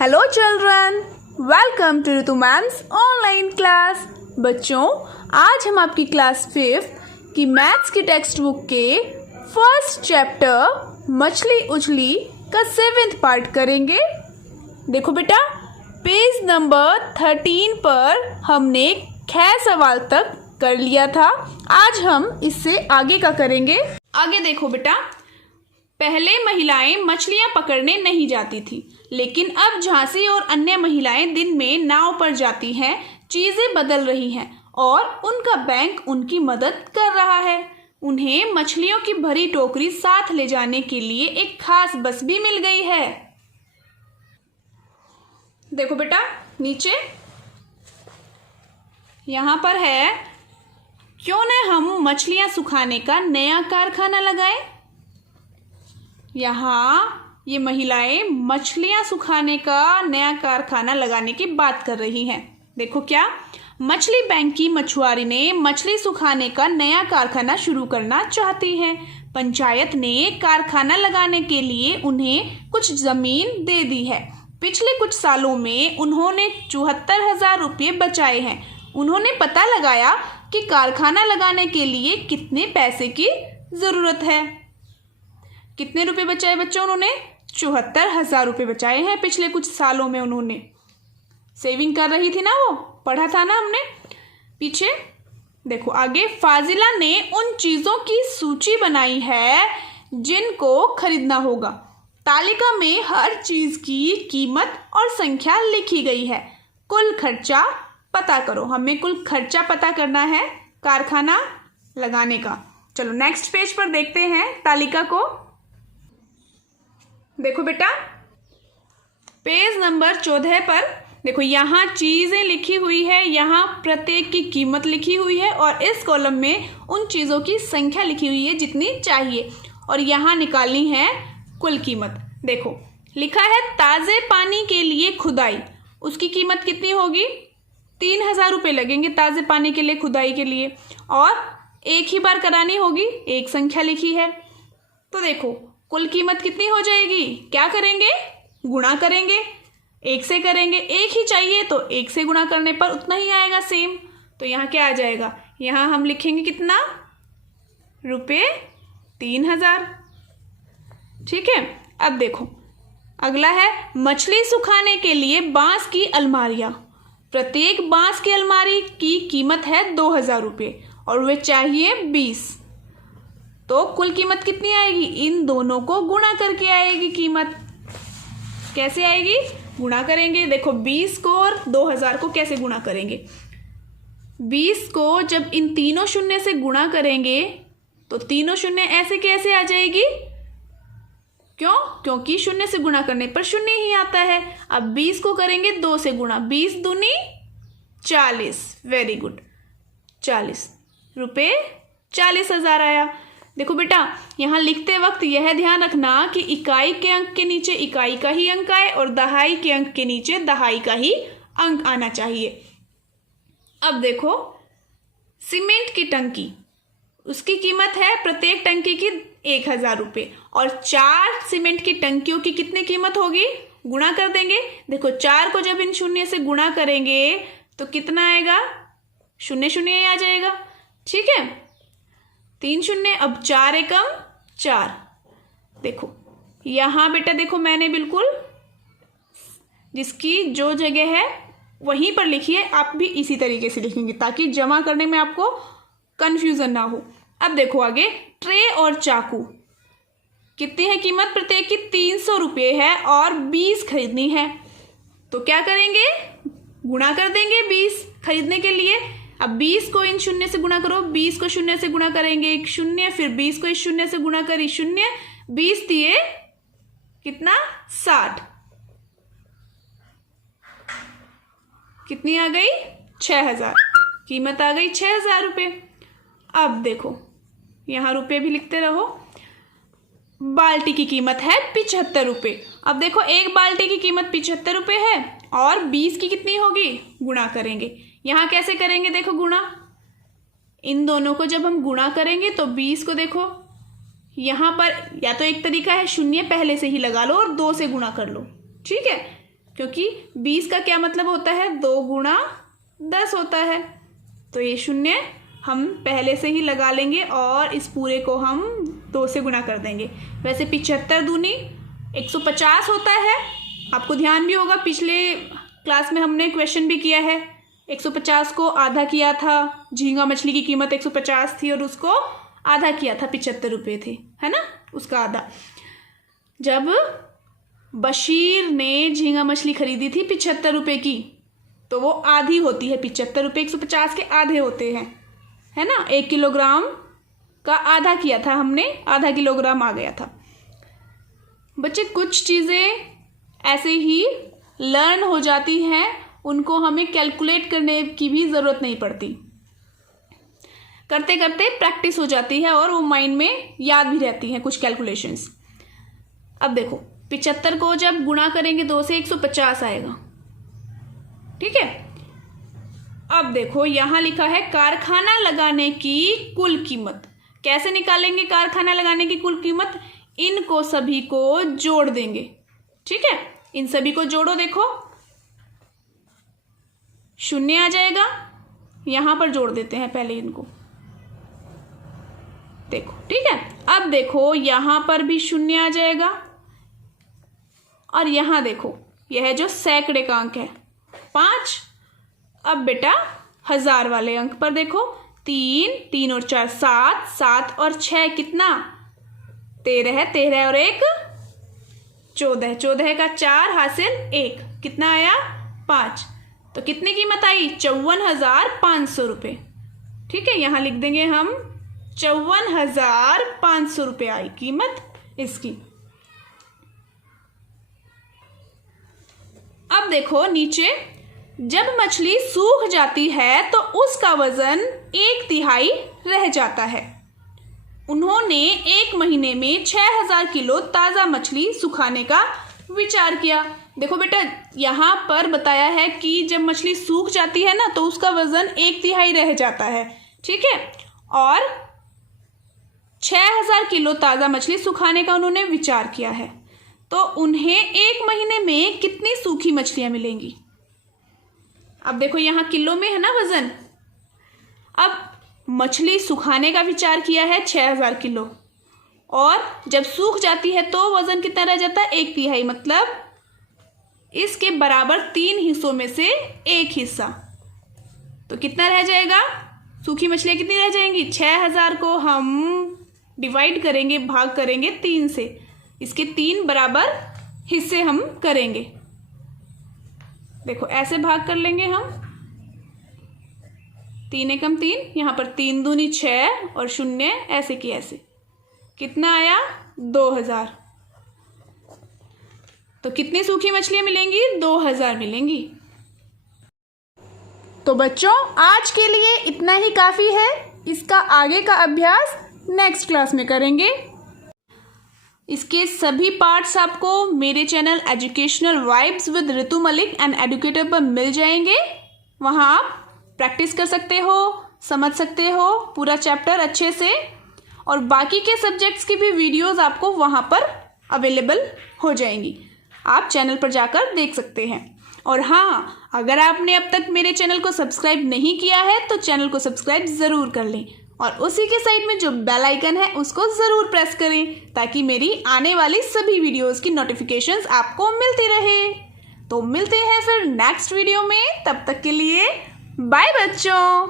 Hello children, welcome to Ritu ma'am's online class. बच्चों, आज हम आपकी क्लास 5th की मैथ्स की टेक्स्ट बुक के फर्स्ट चैप्टर मछली उछली का 7th पार्ट करेंगे। देखो बेटा, पेज नंबर 13 पर हमने 6 सवाल तक कर लिया था। आज हम इससे आगे का करेंगे। आगे देखो बेटा, पहले महिलाएं मछलियां पकड़ने नहीं जाती थी, लेकिन अब झांसी और अन्य महिलाएं दिन में नाव पर जाती हैं। चीजें बदल रही हैं और उनका बैंक उनकी मदद कर रहा है। उन्हें मछलियों की भरी टोकरी साथ ले जाने के लिए एक खास बस भी मिल गई है। देखो बेटा, नीचे यहाँ पर है, क्यों न हम मछलियां सुखाने का नया कारखाना लगाएं। यहाँ ये महिलाएं मछलियां सुखाने का नया कारखाना लगाने की बात कर रही हैं। देखो क्या, मछली बैंक की मछुआरी ने मछली सुखाने का नया कारखाना शुरू करना चाहती है। पंचायत ने कारखाना लगाने के लिए उन्हें कुछ जमीन दे दी है। पिछले कुछ सालों में उन्होंने 74,000 रुपये बचाए हैं। उन्होंने पता लगाया कि कारखाना लगाने के लिए कितने पैसे की जरूरत है। कितने रुपए बचाए बच्चों? उन्होंने 74,000 रुपये बचाए हैं। पिछले कुछ सालों में उन्होंने सेविंग कर रही थी ना, वो पढ़ा था ना हमने पीछे। देखो आगे, फाजिला ने उन चीजों की सूची बनाई है जिनको खरीदना होगा। तालिका में हर चीज की कीमत और संख्या लिखी गई है। कुल खर्चा पता करो। हमें कुल खर्चा पता करना है कारखाना लगाने का। चलो नेक्स्ट पेज पर देखते हैं तालिका को। देखो बेटा, पेज नंबर 14 पर देखो, यहाँ चीजें लिखी हुई है, यहाँ प्रत्येक की कीमत लिखी हुई है और इस कॉलम में उन चीजों की संख्या लिखी हुई है जितनी चाहिए, और यहाँ निकालनी है कुल कीमत। देखो लिखा है, ताजे पानी के लिए खुदाई, उसकी कीमत कितनी होगी? 3,000 रुपये लगेंगे ताजे पानी के लिए खुदाई के लिए, और एक ही बार करानी होगी, एक संख्या लिखी है। तो देखो कुल कीमत कितनी हो जाएगी? क्या करेंगे? गुणा करेंगे, एक से करेंगे। एक ही चाहिए तो एक से गुणा करने पर उतना ही आएगा सेम। तो यहाँ क्या आ जाएगा? यहाँ हम लिखेंगे कितना? रुपये 3,000। ठीक है। अब देखो अगला है, मछली सुखाने के लिए बांस की अलमारियां। प्रत्येक बांस की अलमारी की कीमत है 2,000 रुपये और वे चाहिए 20। तो कुल कीमत कितनी आएगी? इन दोनों को गुणा करके आएगी कीमत। कैसे आएगी? गुणा करेंगे। देखो 20 को और 2,000 को कैसे गुणा करेंगे? 20 को जब इन तीनों शून्य से गुणा करेंगे तो तीनों शून्य ऐसे कैसे आ जाएगी? क्यों? क्योंकि शून्य से गुणा करने पर शून्य ही आता है। अब 20 को करेंगे 2 से गुणा, 20 दूनी 40। वेरी गुड, 40 रुपये 40,000 आया। देखो बेटा, यहाँ लिखते वक्त यह ध्यान रखना कि इकाई के अंक के नीचे इकाई का ही अंक आए और दहाई के अंक के नीचे दहाई का ही अंक आना चाहिए। अब देखो, सीमेंट की टंकी, उसकी कीमत है प्रत्येक टंकी की 1,000 रुपये, और 4 सीमेंट की टंकियों की कितनी कीमत होगी? गुणा कर देंगे। देखो 4 को जब इन शून्य से गुणा करेंगे तो कितना आएगा? शून्य शून्य ही आ जाएगा। ठीक है, 3 शून्य, अब 4 एकम 4। देखो यहाँ बेटा, देखो मैंने बिल्कुल जिसकी जो जगह है वहीं पर लिखी है, आप भी इसी तरीके से लिखेंगे ताकि जमा करने में आपको कंफ्यूजन ना हो। अब देखो आगे, ट्रे और चाकू, कितनी है कीमत? प्रत्येक की 300 रुपये है और 20 खरीदनी है। तो क्या करेंगे? गुणा कर देंगे 20 खरीदने के लिए। अब 20 को इन शून्य से गुणा करो, 20 को शून्य से गुणा करेंगे एक शून्य, फिर 20 को इस शून्य से गुणा करी शून्य, 20 दिए कितना? 60। कितनी आ गई? 6,000। कीमत आ गई 6,000 रुपये। अब देखो यहाँ रुपये भी लिखते रहो। बाल्टी की कीमत है 75 रुपये। अब देखो एक बाल्टी की कीमत 75 रुपये है और 20 की कितनी होगी? गुणा करेंगे। यहाँ कैसे करेंगे? देखो गुणा, इन दोनों को जब हम गुणा करेंगे तो 20 को देखो यहाँ पर या तो एक तरीका है शून्य पहले से ही लगा लो और 2 से गुणा कर लो। ठीक है, क्योंकि 20 का क्या मतलब होता है, 2 गुणा 10 होता है। तो ये 0 हम पहले से ही लगा लेंगे और इस पूरे को हम 2 से गुणा कर देंगे। वैसे 75 दूनी 150 होता है। आपको ध्यान भी होगा, पिछले क्लास में हमने क्वेश्चन भी किया है। 150 को आधा किया था, झींगा मछली की कीमत 150 थी और उसको आधा किया था, 75 रुपये थे, है ना, उसका आधा। जब बशीर ने झींगा मछली खरीदी थी 75 रुपये की, तो वो आधी होती है। 75 रुपये 150 के आधे होते हैं, है ना। 1 किलोग्राम का आधा किया था हमने, आधा किलोग्राम आ गया था। बच्चे कुछ चीज़ें ऐसे ही लर्न हो जाती हैं, उनको हमें कैलकुलेट करने की भी ज़रूरत नहीं पड़ती। करते करते प्रैक्टिस हो जाती है और वो माइंड में याद भी रहती हैं कुछ कैलकुलेशंस। अब देखो 75 को जब गुणा करेंगे 2 से 150 आएगा, ठीक है। अब देखो यहाँ लिखा है कारखाना लगाने की कुल कीमत। कैसे निकालेंगे कारखाना लगाने की कुल कीमत? इनको सभी को जोड़ देंगे, ठीक है। इन सभी को जोड़ो, देखो 0 आ जाएगा। यहां पर जोड़ देते हैं पहले इनको, देखो, ठीक है। अब देखो यहां पर भी 0 आ जाएगा और यहां देखो यह जो सैकड़े का अंक है 5। अब बेटा 1000 वाले अंक पर देखो 3, 3 और 4 7, 7 और 6 कितना? 13 है, 13 और 1 14, 14 का 4 हासिल 1, कितना आया? 5। तो कितनी कीमत आई? 54,500 रुपये, ठीक है। यहां लिख देंगे हम 54,500 रुपये आई कीमत इसकी। अब देखो नीचे, जब मछली सूख जाती है तो उसका वजन 1/3 रह जाता है। उन्होंने 1 महीने में 6000 किलो ताज़ा मछली सुखाने का विचार किया। देखो बेटा यहाँ पर बताया है कि जब मछली सूख जाती है ना तो उसका वजन 1/3 रह जाता है, ठीक है। और 6000 किलो ताज़ा मछली सुखाने का उन्होंने विचार किया है। तो उन्हें 1 महीने में कितनी सूखी मछलियां मिलेंगी? अब देखो यहाँ किलो में है ना वजन। अब मछली सुखाने का विचार किया है 6000 किलो, और जब सूख जाती है तो वजन कितना रह जाता है? 1/3, मतलब इसके बराबर 3 हिस्सों में से 1 हिस्सा। तो कितना रह जाएगा? सूखी मछलियां कितनी रह जाएंगी? 6000 को हम डिवाइड करेंगे, भाग करेंगे 3 से, इसके 3 बराबर हिस्से हम करेंगे। देखो ऐसे भाग कर लेंगे हम, 3 एकम 3, यहाँ पर 3 दूनी 6 और 0 ऐसे की ऐसे। कितना आया? 2000। तो कितनी सूखी मछलियां मिलेंगी? 2000 मिलेंगी। तो बच्चों आज के लिए इतना ही काफ़ी है। इसका आगे का अभ्यास नेक्स्ट क्लास में करेंगे। इसके सभी पार्ट्स आपको मेरे channel educational vibes with Ritu Malik and educator पर मिल जाएंगे। वहाँ आप प्रैक्टिस कर सकते हो, समझ सकते हो पूरा चैप्टर अच्छे से, और बाकी के सब्जेक्ट्स की भी वीडियोस आपको वहाँ पर अवेलेबल हो जाएंगी। आप चैनल पर जाकर देख सकते हैं। और हाँ, अगर आपने अब तक मेरे चैनल को सब्सक्राइब नहीं किया है तो चैनल को सब्सक्राइब ज़रूर कर लें, और उसी के साइड में जो बेल आइकन है उसको ज़रूर प्रेस करें ताकि मेरी आने वाली सभी वीडियोस की नोटिफिकेशंस आपको मिलती रहे। तो मिलते हैं फिर नेक्स्ट वीडियो में, तब तक के लिए बाय बच्चों।